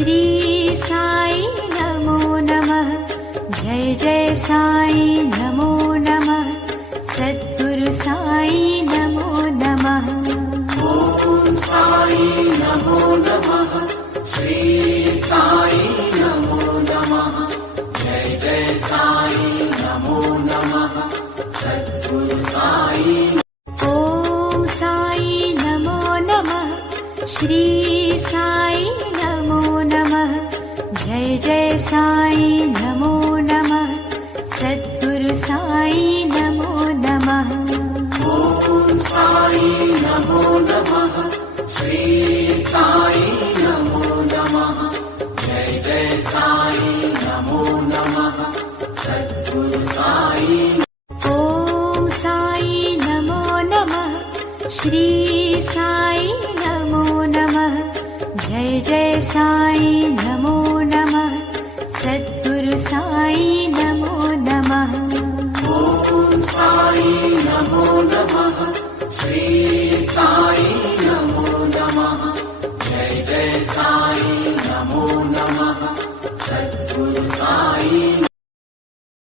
श्री साई नमो नमः। जय जय साई नमो नमः। सद्गुरु साई नमो नमः। ओम साई नमो नमः। श्री साई नमो नमः। जय जय साई नमो नमः। सद्गुरु साई। ओम साई नमो नमः। श्री साई नमो नमः। जय जय साई नमो नमः। सद्गुरु साई नमो नमः। ओम साई नमो नमः। श्री साई नमो नमः। जय जय साई नमो नमः। सद्गुरु साई। ओम साई नमो नमः। श्री साई नमो नमः। जय जय साई नमो नमः। सद्गुरु साई नमो नमः। ओम साई नमो नमः।